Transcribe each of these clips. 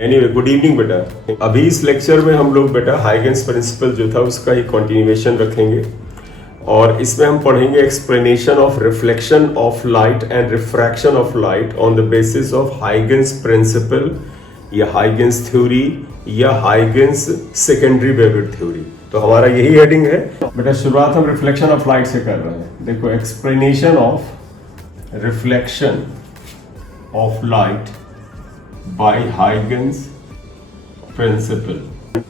Anyway good evening बेटा। अभी इस लेक्चर में हम लोग बेटा हाइगेंस प्रिंसिपल जो था उसका ही कंटिन्यूएशन रखेंगे और इसमें हम पढ़ेंगे explanation of reflection of light and refraction of light on the basis of Huygens principle या हाइगेंस थ्योरी या हाइगेंस सेकेंडरी वेवलेट थ्योरी। तो हमारा यही हेडिंग है बेटा। शुरुआत हम रिफ्लेक्शन ऑफ लाइट से कर रहे हैं। देखो explanation of reflection of light by Huygens principle.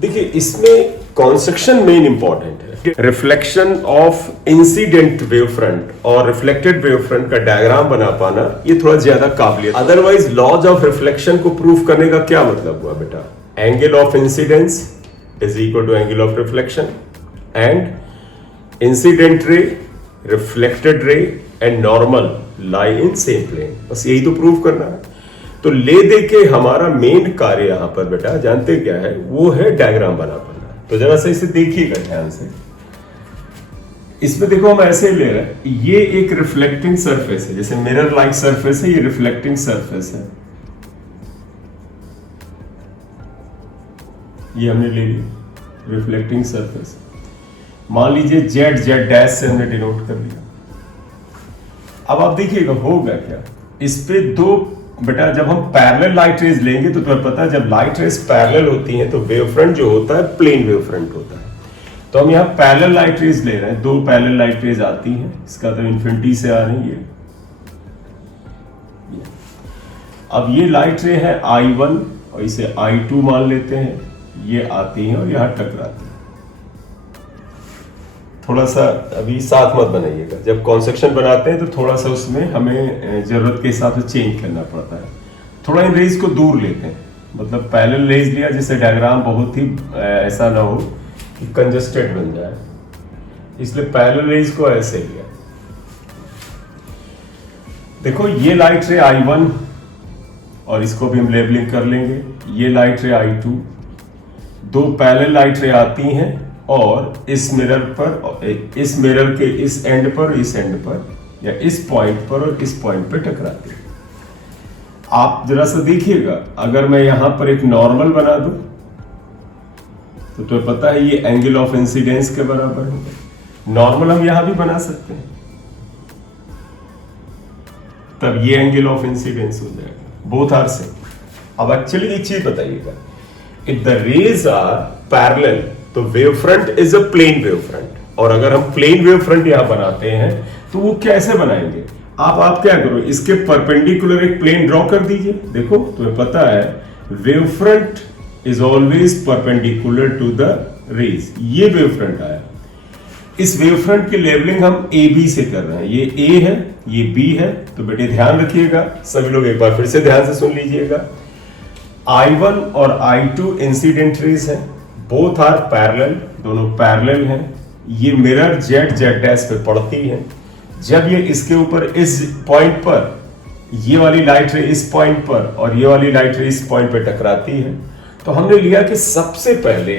देखिए इसमें कॉन्सेप्शन मेन इंपॉर्टेंट है। Reflection of incident wave front और रिफ्लेक्टेड वेव फ्रंट का डायग्राम बना पाना ये थोड़ा ज्यादा काबिलियत। अदरवाइज लॉज ऑफ रिफ्लेक्शन को प्रूव करने का क्या मतलब हुआ बेटा? Angle of incidence is equal to angle of reflection and incident ray, reflected ray and normal lie in same plane. बस यही तो प्रूव करना है। तो ले दे के हमारा मेन कार्य यहां पर बेटा जानते क्या है? वो है डायग्राम बना पाना। तो जरा से इसे देखिएगा ध्यान से। इसमें देखो हम ऐसे ले रहे हैं, ये एक रिफ्लेक्टिंग सरफेस है, जैसे मिरर लाइक सरफेस है, ये रिफ्लेक्टिंग सरफेस है। ये हमने ले ली रिफ्लेक्टिंग सरफेस। मान लीजिए जेड जेड डैश से हमने डिनोट कर लिया। अब आप देखिएगा होगा क्या इस पे दो बेटा। जब हम पैरेलल लाइट रेज लेंगे तो तुम्हें पता है जब लाइट रेज पैरेलल होती हैं तो वेव फ्रंट जो होता है प्लेन वेव फ्रंट होता है। तो हम यहाँ पैरेलल लाइट रेज ले रहे हैं, दो पैरेलल लाइट रेज आती हैं, इसका तो इन्फिनिटी से आ रही है। अब ये लाइट रे है I1 और इसे I2 मान लेते हैं। ये आती हैं और यहाँ टकराती हैं। थोड़ा सा अभी साथ मत बनाइएगा, जब कॉन्सेक्शन बनाते हैं तो थोड़ा सा उसमें हमें जरूरत के हिसाब से चेंज करना पड़ता है। थोड़ा इन रेज को दूर लेते हैं, मतलब पैरेलल रेज लिया जिससे डायग्राम बहुत ही ऐसा ना हो कि कंजस्टेड बन जाए, इसलिए पैरेलल रेज को ऐसे लिया। देखो ये लाइट रे I1 और इसको भी हम लेबलिंग कर लेंगे। ये लाइट रे I2, दो पैरेलल लाइट रे आती हैं और इस मिरर पर, इस मिरर के इस एंड पर, इस एंड पर या इस पॉइंट पर और इस पॉइंट पर टकराती है। आप जरा सा देखिएगा, अगर मैं यहां पर एक नॉर्मल बना दूं तो तुम्हें पता है ये एंगल ऑफ इंसिडेंस के बराबर है। नॉर्मल हम यहां भी बना सकते हैं, तब ये एंगल ऑफ इंसिडेंस हो जाएगा। Both are same. अब एक्चुअली एक चीज बताइएगा, if the rays are parallel तो wave front is a plane wave front. और अगर हम प्लेन वेव फ्रंट यहां बनाते हैं तो वो कैसे बनाएंगे? आप क्या करो, इसके परपेंडिकुलर एक प्लेन ड्रॉ कर दीजिए। देखो तुम्हें पता है wave front is always perpendicular to the rays. ये वेव फ्रंट आया, इस वेव फ्रंट की लेबलिंग हम ए बी से कर रहे हैं। ये ए है, ये बी है। तो बेटे ध्यान रखिएगा, सभी लोग एक बार फिर से ध्यान से सुन लीजिएगा। I1 और I2 इंसिडेंट रेज है, बोथ आर पैरेलल, दोनों पैरेलल हैं। ये मिरर जेड जेड डैश पे पड़ती है। जब ये इसके ऊपर इस पॉइंट पर, ये वाली लाइट रे इस पॉइंट पर और ये वाली लाइट रे इस पॉइंट पे टकराती है, तो हमने लिया कि सबसे पहले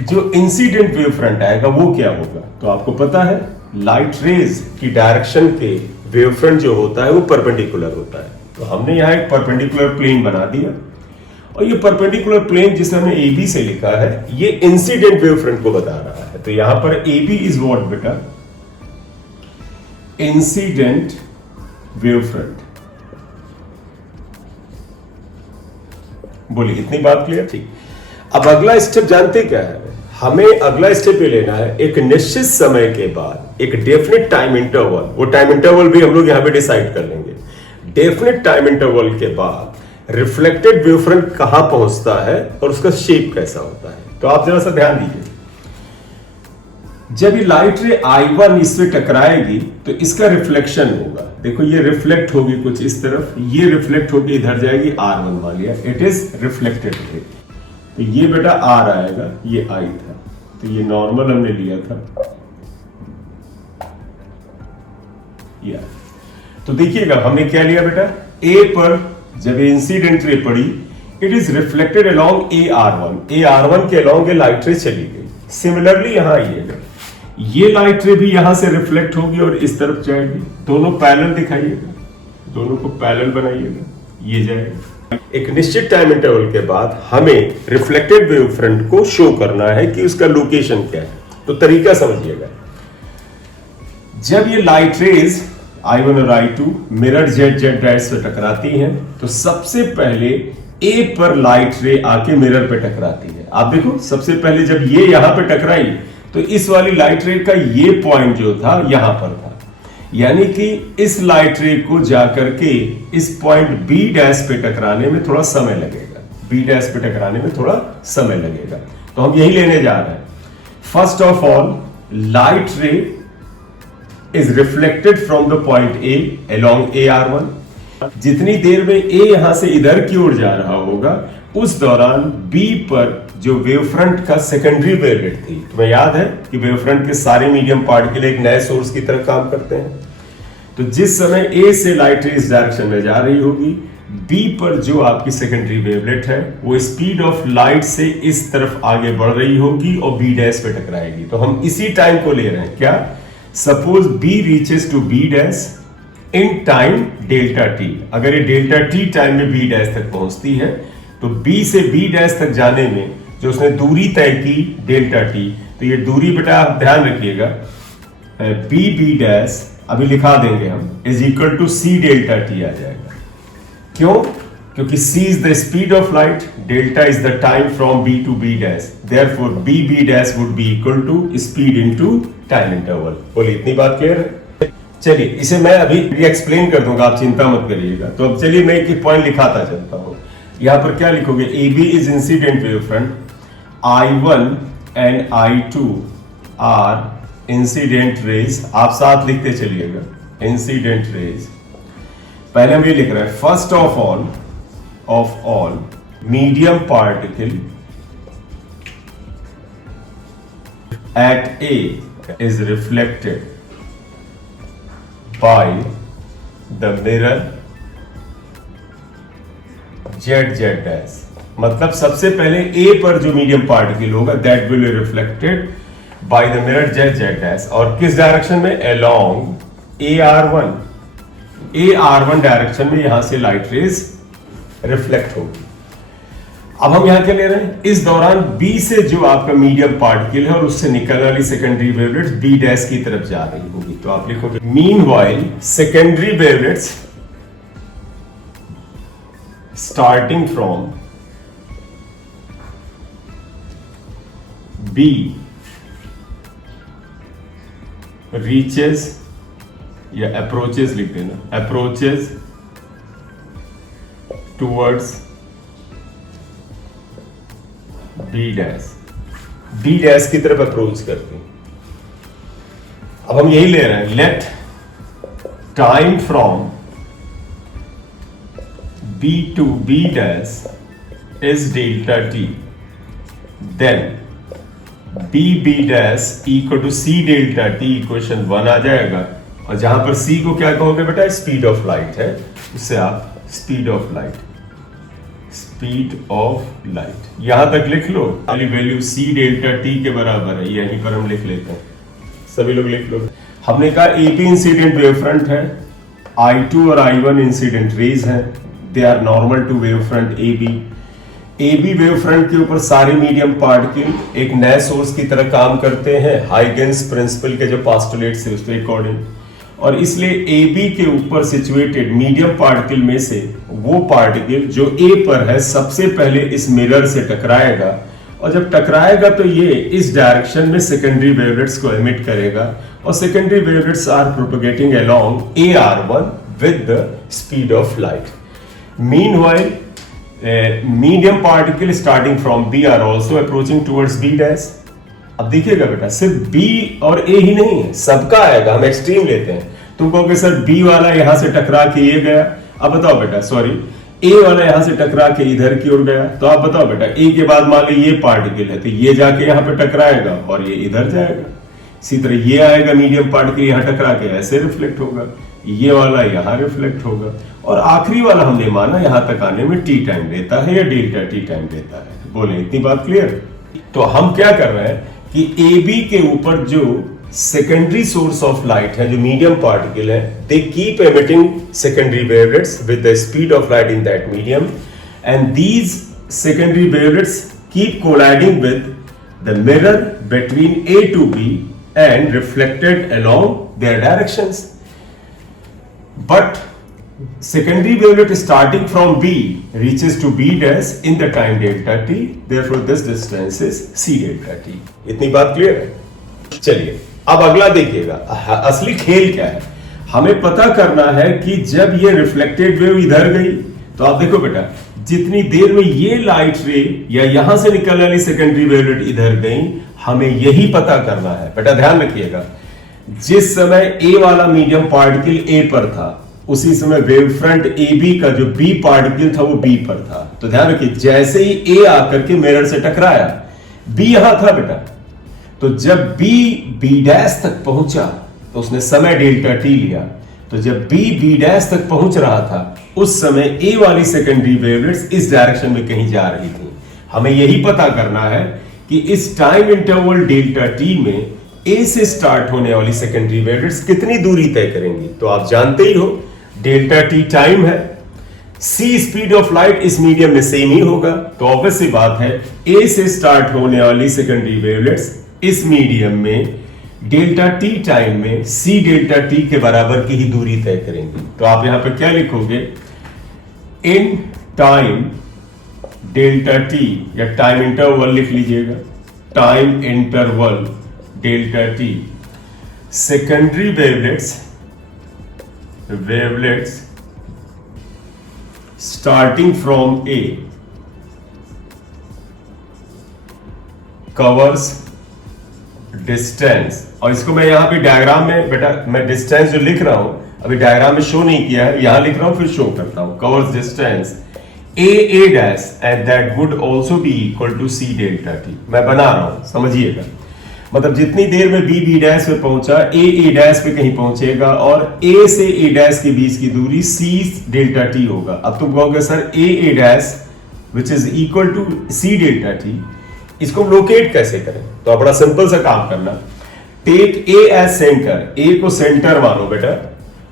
जो इंसिडेंट वेव फ्रंट आएगा वो क्या होगा? तो आपको पता है लाइट रेज की डायरेक्शन के वेव फ्रंट जो होता है वो परपेंडिकुलर होता है। तो हमने यहाँ एक परपेंडिकुलर प्लेन बना दिया और ये परपेंडिकुलर प्लेन जिसे हमने ए बी से लिखा है ये इंसिडेंट वेव फ्रंट को बता रहा है। तो यहां पर ए बी इज व्हाट बेटा? Incident wave front. बोलिए इतनी बात क्लियर? ठीक। अब अगला स्टेप जानते क्या है? हमें अगला स्टेप ये लेना है, एक निश्चित समय के बाद एक डेफिनेट टाइम इंटरवल, वो टाइम इंटरवल भी हम लोग यहां पे डिसाइड कर लेंगे। डेफिनेट टाइम इंटरवल के बाद रिफ्लेक्टेड वेव फ्रंट कहां पहुंचता है और उसका शेप कैसा होता है। तो आप जरा सा ध्यान दीजिए, जब ये लाइट रे I1 इससे टकराएगी तो इसका रिफ्लेक्शन होगा। देखो ये रिफ्लेक्ट होगी कुछ इस तरफ, ये रिफ्लेक्ट होगी इधर जाएगी R1 वाली, इट इज रिफ्लेक्टेड रे। तो ये बेटा R आएगा, ये I था, तो ये नॉर्मल हमने लिया था। या तो देखिएगा हमने क्या लिया बेटा? A पर जब ये इंसिडेंट रे पड़ी, it is reflected along AR1 के अलोंग ये लाइट रे चली गई। सिमिलरली यहां आइएगा, ये लाइट रे भी यहां से रिफ्लेक्ट होगी और इस तरफ जाएगी। दोनों पैरेलल दिखाइएगा, दोनों को पैरेलल बनाइएगा, ये जाएगा एक निश्चित टाइम इंटरवल के बाद हमें रिफ्लेक्टेड वेव फ्रंट को शो करना है कि उसका लोकेशन क्या है। तो तरीका समझिएगा, जब ये लाइट रेज I1 और I2 mirror Z Z dash से टकराती हैं, तो सबसे पहले ए पर लाइट रे आके मिरर पे टकराती है। आप देखो, सबसे पहले जब ये यहां पे टकराई तो इस वाली लाइट रे का ये पॉइंट जो था यहां पर था, यानी कि इस लाइट रे को जाकर के इस पॉइंट बी डैश पे टकराने में थोड़ा समय लगेगा, बी डैश पे टकराने में थोड़ा समय लगेगा। तो हम यही लेने जा रहे हैं। फर्स्ट ऑफ ऑल, लाइट रे is reflected from the point A along AR1। जितनी देर में A यहां से इधर की ओर जा रहा होगा, उस दौरान B पर जो वेवफ्रंट का सेकेंडरी वेवलेट थी, तुम्हें याद है कि वेवफ्रंट के सारे मीडियम पार्टिकल एक नए सोर्स की तरह काम करते हैं। तो जिस समय A से लाइट रे इस डायरेक्शन में जा रही होगी, B पर जो आपकी सेकेंडरी वेवलेट है वो स्पीड ऑफ लाइट से इस तरफ आगे बढ़ रही होगी और B डैश पे टकराएगी। तो हम इसी टाइम को ले रहे हैं। क्या? Suppose B reaches to B dash in time delta t। अगर ये डेल्टा t टाइम में B डैश तक पहुंचती है, तो B से B डैश तक जाने में जो उसने दूरी तय की डेल्टा t, तो ये दूरी बेटा आप ध्यान रखिएगा, B डैश अभी लिखा देंगे हम, is equal to C delta t आ जाएगा। क्यों? क्योंकि C is the speed of light, delta is the time from B to B dash, therefore B dash would be equal to speed into time interval। बोलिए, इतनी बात clear है? चलिए, इसे मैं अभी एक्सप्लेन कर दूंगा, आप चिंता मत करिएगा। तो अब चलिए मैं एक पॉइंट लिखाता चलता हूं। यहां पर क्या लिखोगे? AB is incident wave front, I1 and I2 are incident rays। आप साथ लिखते चलिएगा, incident rays। पहले हम ये लिख रहे हैं, first of all medium particle at A is reflected by the mirror z dash। मतलब सबसे पहले A पर जो मीडियम पार्टिकल होगा that will be reflected by the mirror z dash, और किस डायरेक्शन में? along AR1 डायरेक्शन में यहां से लाइट रेज रिफ्लेक्ट होगी। अब हम यहां क्या ले रहे हैं? इस दौरान B से जो आपका मीडियम पार्टिकल है और उससे निकलने वाली सेकेंडरी वेवलेट्स B डैश की तरफ जा रही होगी। तो आप लिखोगे meanwhile secondary wavelets starting from B reaches या अप्रोचेस लिख देना, अप्रोचेस towards B डैश की तरफ अप्रोच करते हैं। अब हम यही ले रहे हैं, let time from B to B dash is delta t, then B dash equal to C delta t, equation 1 आ जाएगा। और जहां पर C को क्या कहोगे बेटा? स्पीड ऑफ लाइट है, उससे आप स्पीड ऑफ लाइट यहां तक लिख लो। वाली वैल्यू C डेल्टा t के बराबर है, यहीं पर हम लिख लेते हैं, सभी लोग लिख लो। हमने कहा AB इंसिडेंट वेव फ्रंट है, I2 और I1 इंसिडेंट रेज हैं, they are normal to wave front AB wave front के ऊपर सारे मीडियम पार्टिकल एक नए सोर्स की तरह काम करते हैं, हाइगेंस प्रिंसिपल के जो पास्टुलेट से उसके अकॉर्डिंग, और इसलिए AB के ऊपर सिचुएटेड मीडियम पार्टिकल में से वो पार्टिकल जो A पर है सबसे पहले इस मिरर से टकराएगा, और जब टकराएगा तो ये इस डायरेक्शन में सेकेंडरी वेवलेट्स को एमिट करेगा, और secondary wavelets are propagating along AR1 with the speed of light. Meanwhile medium particle starting from B are also approaching towards B dash. अब देखिएगा बेटा, सिर्फ B और A ही नहीं है, सबका आएगा। हम एक्सट्रीम लेते हैं। तुम कहोगे सर B वाला यहां से टकरा के ये गया, अब बताओ बेटा, सॉरी A वाला यहां से टकरा के इधर की ओर गया, तो आप बताओ बेटा, A के बाद मान लो ये पार्टिकल है, तो ये जाके यहां पे टकराएगा और ये इधर जाएगा। इसी तरह ये आएगा मीडियम पार्टिकल, यहां टकरा के ऐसे रिफ्लेक्ट होगा, ये वाला यहां रिफ्लेक्ट होगा, और आखिरी वाला हमने माना यहां तक आने में t टाइम लेता है या डेल्टा t टाइम लेता है। बोले, इतनी बात क्लियर? तो हम क्या कर रहे हैं कि AB के ऊपर जो सेकेंडरी सोर्स ऑफ लाइट है, जो मीडियम पार्टिकल है, they keep emitting secondary wavelets with the speed of light in that medium, and these secondary wavelets keep colliding with the mirror between A to B and reflected along their directions. But secondary wavelet starting from B reaches to B dash in the time delta t, therefore this distance is C delta t. इतनी बात clear है? चलिए अब अगला देखिएगा, असली खेल क्या है। हमें पता करना है कि जब ये रिफ्लेक्टेड वेव इधर गई तो आप देखो बेटा, जितनी देर में ये लाइट रे या यहां से निकलने वाली सेकेंडरी वेवलेट इधर गई, हमें यही पता करना है। बेटा ध्यान रखिएगा, जिस समय ए वाला मीडियम पार्टिकल ए पर था, उसी समय वेव फ्रंट ए बी का जो बी पार्टिकल था वो बी पर था। तो ध्यान रखिए, जैसे ही ए आकर के मिरर से टकराया, बी यहां था बेटा, तो जब बी बी डैश तक पहुंचा तो उसने समय डेल्टा टी लिया। तो जब बी बी डैश तक पहुंच रहा था, उस समय ए वाली सेकेंडरी वेवलेट्स इस डायरेक्शन में कहीं जा रही थी। हमें यही पता करना है कि इस टाइम इंटरवल डेल्टा टी में ए से स्टार्ट होने वाली सेकेंडरी वेवलेट्स कितनी दूरी तय करेंगी। तो आप जानते ही हो डेल्टा टी टाइम है, सी स्पीड ऑफ लाइट इस मीडियम में सेम ही होगा। तो ऑब्वियस सी बात है, ए से स्टार्ट होने वाली सेकेंडरी वेवलेट्स इस मीडियम में डेल्टा टी टाइम में सी डेल्टा टी के बराबर की ही दूरी तय करेंगी। तो आप यहां पर क्या लिखोगे, इन टाइम डेल्टा टी, या टाइम इंटरवल लिख लीजिएगा, time interval delta T secondary wavelets starting from A covers distance. और इसको मैं यहां पे डायग्राम में, बेटा मैं डिस्टेंस जो लिख रहा हूं अभी डायग्राम में शो नहीं किया है, यहां लिख रहा हूं फिर शो करता हूं। Covers distance A dash and that would also be equal to C delta T. मैं बना रहा हूं, समझिएगा, मतलब जितनी देर में बी बी डैश पे पहुंचा, ए डैश पे कहीं पहुंचेगा, और ए से ए डैश के बीच की दूरी सी डेल्टा टी होगा। अब तुम कहोगे sir A dash which is equal to C delta T, इसको लोकेट कैसे करें? तो बड़ा सिंपल सा काम करना, take A as centre, A को सेंटर मानो बेटा,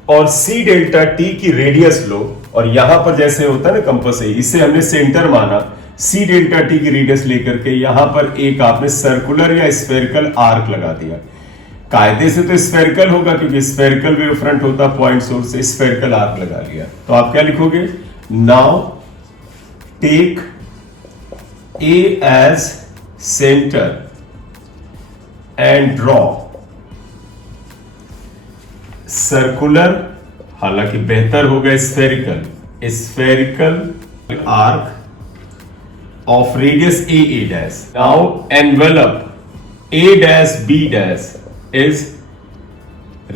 और सी डेल्टा टी की रेडियस लो, और यहां पर जैसे होता है ना कंपास, इससे हमने सेंटर माना, सी डेल्टा टी की रेडियस लेकर के यहां पर एक आपने सर्कुलर या स्फेरिकल आर्क लगा दिया। कायदे से तो स्फेरिकल होगा क्योंकि स्फेरिकल वेव फ्रंट होता पॉइंट सोर्स से, स्फेरिकल आर्क लगा लिया। तो आप क्या लिखोगे, now take A as centre and draw circular, हालांकि बेहतर होगा spherical arc of radius a dash. Now envelope a dash b dash is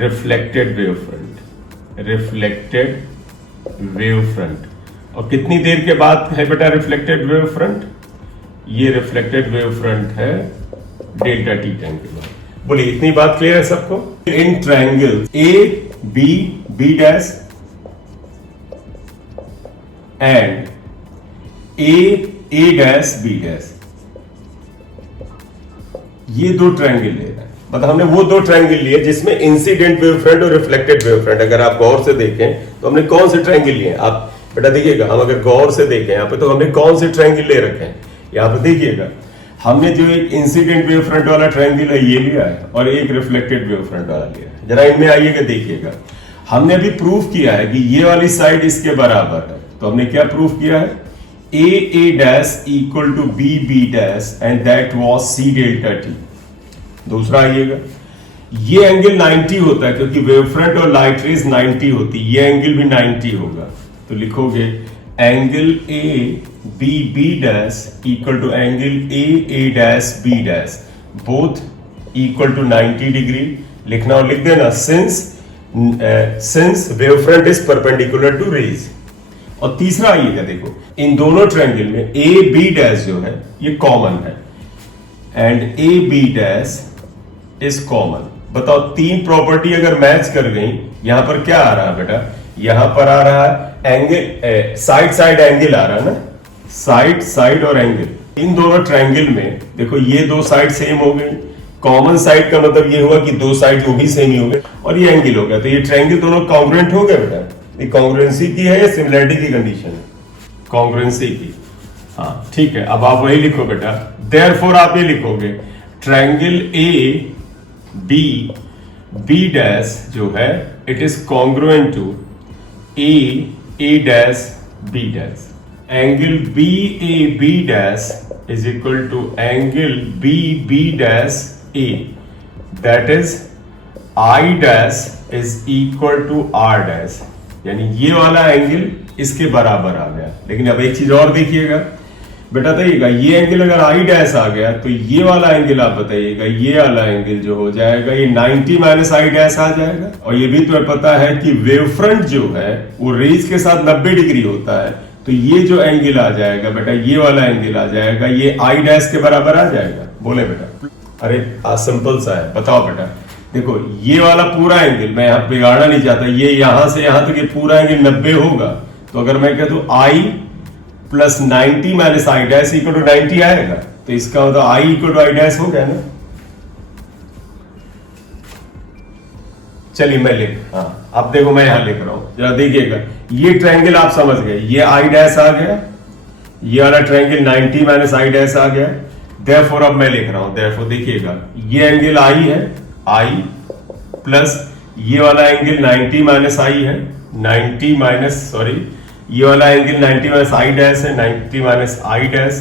reflected wavefront. और कितनी देर के बाद है बेटा रिफ्लेक्टेड वेव फ्रंट? ये रिफ्लेक्टेड वेव फ्रंट है डेल्टा टी टाइम के बाद। बोलिए इतनी बात क्लियर है सबको? In triangle A B dash and A dash B dash, ये दो ट्रायंगल ले रहा है। मतलब हमने वो दो ट्रायंगल लिए जिसमें इंसिडेंट वेव फ्रंट और रिफ्लेक्टेड वेव फ्रंट, अगर आप गौर से देखें तो हमने कौन से ट्रायंगल लिए? आप बेटा देखिएगा, हम अगर गौर से देखें यहाँ पे तो हमने कौन से ट्रायंगल ले रखे हैं, यहाँ पे देखिएगा, हमने जो एक इंसिडेंट वेव फ्रंट वाला ट्रायंगल है ये लिया है, और एक रिफ्लेक्टेड वेव फ्रंट वाला लिया है। जरा इनमें आइएगा, देखिएगा, हमने अभी प्रूफ किया है कि ये वाली साइड इसके बराबर है। तो हमने क्या प्रूफ किया है, A dash equal to B dash and that was C delta T. दूसरा आइएगा, ये एंगल 90 होता है क्योंकि वेव फ्रंट और लाइट रेज 90 होती, ये एंगल भी 90 होगा। तो लिखोगे angle A B dash equal to angle A dash B dash, both equal to 90 degree. लिखना और लिख देना, since wave front is perpendicular to rays. और तीसरा आइएगा, देखो इन दोनों ट्रायंगल में ए बी डैश जो है ये कॉमन है and A B dash is common. बताओ तीन प्रॉपर्टी अगर मैच कर गई, यहां पर क्या आ रहा है बेटा, यहां पर आ रहा है एंगल, साइड एंगल आ रहा है ना, साइड और एंगल। इन दोनों ट्रायंगल में देखो ये दो साइड सेम हो गई, कॉमन साइड का मतलब ये हुआ कि दो साइड वो भी सेम ही हो गए, और ये एंगल हो गया। तो ये ट्रायंगल दोनों कॉन्ग्रुएंट हो गए बेटा। ये कॉन्ग्रुएंसी की है या सिमिलरिटी की कंडीशन है? कॉन्ग्रुएंसी की। हाँ ठीक है, अब आप वही लिखो बेटा, देयरफॉर आप ये लिखोगे ट्रायंगल ए बी डैश जो है it is congruent to A dash B dash. Angle B A B dash is equal to angle B dash A, that is I dash is equal to R dash, यानी ये वाला angle इसके बराबर आ गया। लेकिन अब एक चीज और देखिएगा बेटा, बताइएगा ये एंगल अगर आई डैश आ गया तो ये वाला एंगल आप बताइएगा, ये वाला एंगल जो हो जाएगा ये 90 माइनस आई डैश आ जाएगा। और ये भी तुम्हें पता है कि वेव फ्रंट जो है वो रेज के साथ 90 डिग्री होता है, तो ये जो एंगल आ जाएगा बेटा, ये वाला एंगल आ जाएगा, ये आई डैश के बराबर आ जाएगा। बोले बेटा, अरे सिंपल सा है, बताओ बेटा। देखो ये वाला पूरा एंगल मैं यहाँ बिगाड़ना नहीं चाहता, ये यहां से यहां तक ये पूरा एंगल 90 होगा, तो अगर मैं कह दूं I plus 90 minus I dash equal to 90 आएगा, तो इसका मतलब I equal to I dash हो गया ना। चलिए मैं लिख, हाँ अब देखो मैं यहां लिख रहा हूं, जरा देखिएगा, ये ट्रायंगल आप समझ गए, ये आई डैश आ गया, ये वाला ट्रायंगल 90 माइनस आई डैश आ गया। देयरफॉर अब मैं लिख रहा हूं, देयरफॉर देखिएगा ये एंगल आई है, आई प्लस ये वाला एंगल 90 माइनस आई है, 90 माइनस सॉरी ये वाला एंगल 90 माइनस आई डैश है, 90 माइनस आई डैश।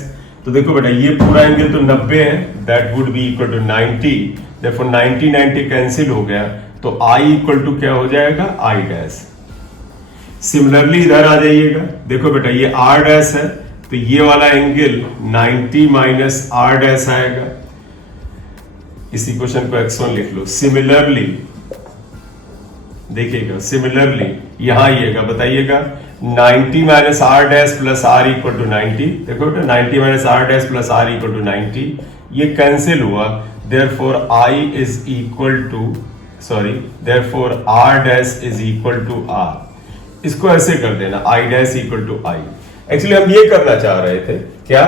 तो देखो बेटा ये पूरा एंगल तो 90 है, that would be equal to 90, therefore 90 90 cancel हो गया, तो आई इक्वल टू क्या हो जाएगा, आई डैश। सिमिलरली इधर आ जाइएगा, देखो बेटा ये आर डैश है, तो ये वाला एंगल 90 माइनस आर डैश आएगा। इसी क्वेश्चन को x1 लिख लो। सिमिलरली देखिएगा, सिमिलरली यहां आइएगा, बताइएगा 90 minus R dash plus R equal to 90। देखो बेटा 90 minus R dash plus R equal to 90, ये कैंसिल हुआ, therefore I is equal to sorry therefore R dash is equal to R. इसको ऐसे कर देना, I dash equal to I. Actually हम ये करना चाह रहे थे, क्या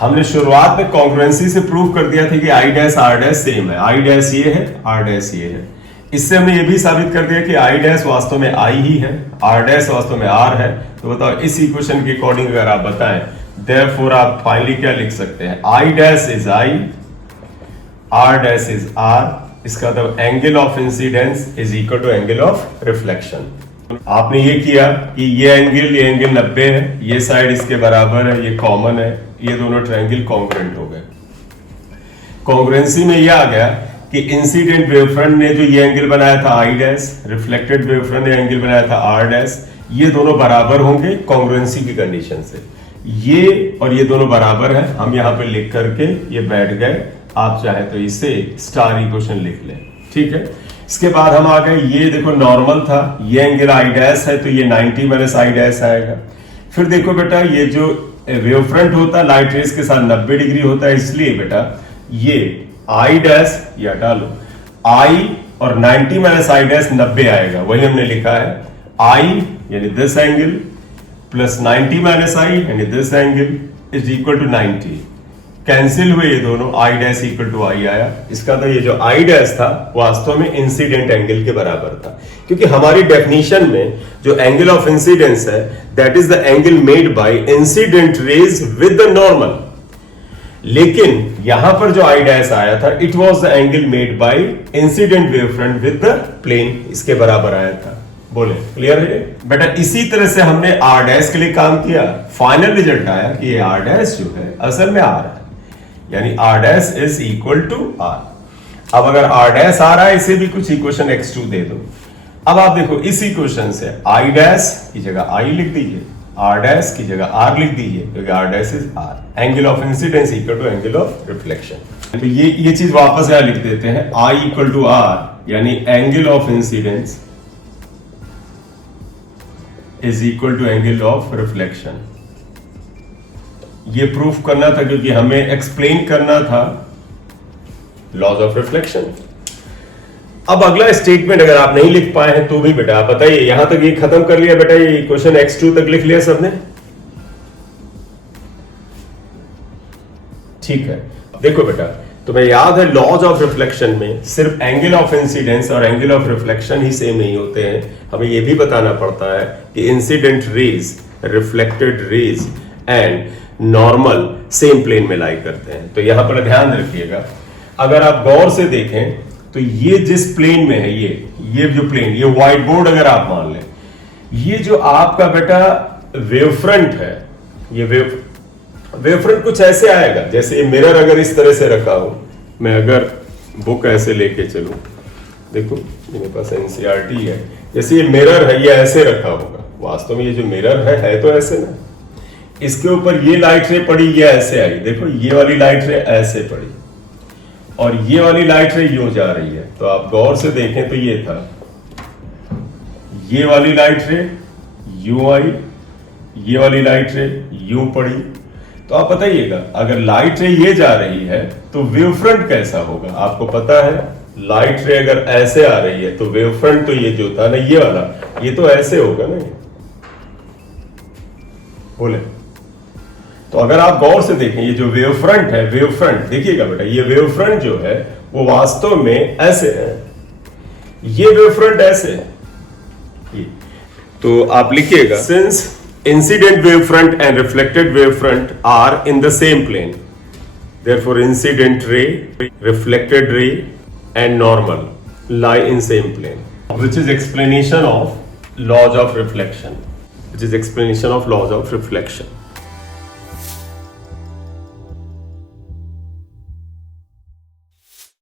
हमने शुरुआत में कॉन्ग्रुएंसी से प्रूव कर दिया था कि I dash R dash same है, आई डैश ये है, आर डैश ये है। इससे हमने ये भी साबित कर दिया कि आई डैश वास्तव में आई ही है, आर डैश वास्तव में आर है। तो बताओ इस इक्वेशन के अकॉर्डिंग अगर आप बताएं, देयरफॉर आप फाइनली क्या लिख सकते हैं, I dash is I, R dash is R. इसका मतलब angle of incidence is equal to angle of reflection. आपने ये किया कि ये एंगल 90 है, ये साइड इसके बराबर है, ये कॉमन है, ये दोनों ट्रायंगल कॉन्ग्रुएंट हो गए। कॉन्ग्रुएंसी में ये आ गया कि इंसिडेंट वेवफ्रंट ने जो ये एंगल बनाया था आई डैश, रिफ्लेक्टेड वेवफ्रंट ने एंगल बनाया था आर डैश, ये दोनों बराबर होंगे कॉन्ग्रुएंसी की कंडीशन से। ये और ये दोनों बराबर है, हम यहां पे लिख करके ये बैठ गए। आप चाहे तो इसे स्टार इक्वेशन लिख लें, ठीक है। इसके बाद हम आ गए, ये देखो नॉर्मल था, ये एंगल आई डैश है, तो ये 90 माइनस आई डैश आएगा। फिर देखो बेटा ये जो वेव फ्रंट होता है लाइट रेस के साथ 90 डिग्री होता है, इसलिए बेटा ये आई डैश ये हटा लो, आई और 90 माइनस आई डैश 90 आएगा, वही हमने लिखा है। आई यानी this angle plus 90 minus I यानी this angle is equal to 90। Cancel हुए ये दोनों, I dash equal to I आया। इसका तो ये जो आई डैश था वास्तव में इंसिडेंट एंगल के बराबर था, क्योंकि हमारी डेफिनेशन में जो एंगल ऑफ इंसिडेंस है that is the angle made by incident rays with the normal. लेकिन यहां पर जो आई डैश आया था it was the angle made by incident wave front with the plane, इसके बराबर आया था। बोले क्लियर है बेटा। इसी तरह से हमने आर डैश के लिए काम किया, फाइनल रिजल्ट आया कि ये आर डैश जो है असल में आर है, यानी R dash is equal to R. अब अगर आर डैश आ रहा है, इसे भी कुछ इक्वेशन x2 दे दो। अब आप देखो इस इक्वेशन से आई डैश की जगह आई लिख दीजिए, आर डैश की जगह आर लिख दीजिए, क्योंकि R dash is R. Angle of incidence equal to angle of reflection. तो ये चीज वापस यहां लिख देते हैं, आई इक्वल टू आर यानी angle of incidence is equal to angle of reflection. ये प्रूफ करना था क्योंकि हमें एक्सप्लेन करना था लॉज ऑफ रिफ्लेक्शन। अब अगला स्टेटमेंट अगर आप नहीं लिख पाए हैं तो भी बेटा आप बताइए, यहां तक ये खत्म कर लिया बेटा, ये क्वेश्चन x2 तक लिख लिया सबने, ठीक है। देखो बेटा तुम्हें याद है लॉज ऑफ रिफ्लेक्शन में सिर्फ एंगल ऑफ इंसिडेंस और angle of reflection he same नहीं होते हैं, हमें यह भी बताना पड़ता है कि incident rays reflected rays and normal same plane में लाई करते हैं। तो यहां पर ध्यान रखिएगा, अगर आप गौर से देखें तो ये जिस प्लेन में है, ये जो प्लेन, ये व्हाइट बोर्ड अगर आप मान लें, ये जो आपका बेटा वेव फ्रंट है, ये वेव फ्रंट कुछ ऐसे आएगा जैसे ये मिरर अगर इस तरह से रखा हो, मैं अगर बुक ऐसे लेके चलूं, देखो मेरे पास एनसीईआरटी है, जैसे ये मिरर है, ये ऐसे रखा होगा, वास्तव में ये जो मिरर है तो ऐसे ना, इसके ऊपर ये लाइट रे पड़ी, ये ऐसे आई, देखो ये वाली लाइट रे ऐसे पड़ी और ये वाली लाइट रे यूं जा रही है। तो आप गौर से देखें तो ये था, ये वाली लाइट रे यूं आई, ये वाली लाइट रे यूं पड़ी। तो आप बताइएगा, अगर लाइट रे ये जा रही है तो वेव फ्रंट कैसा होगा? आपको पता है लाइट रे अगर ऐसे आ रही है तो वेव फ्रंट तो ये जो था ना, ये वाला, ये तो ऐसे होगा ना, बोले। तो अगर आप गौर से देखें, ये जो वेव फ्रंट है, वेव फ्रंट देखिएगा बेटा, ये वेव फ्रंट जो है वो वास्तव में ऐसे है, ये वेव फ्रंट ऐसे है, ये। तो आप लिखिएगा, since incident wave front and reflected wave front are in the same plane, therefore incident ray, reflected ray and normal lie in same plane, which is explanation of laws of reflection, which is explanation of laws of reflection.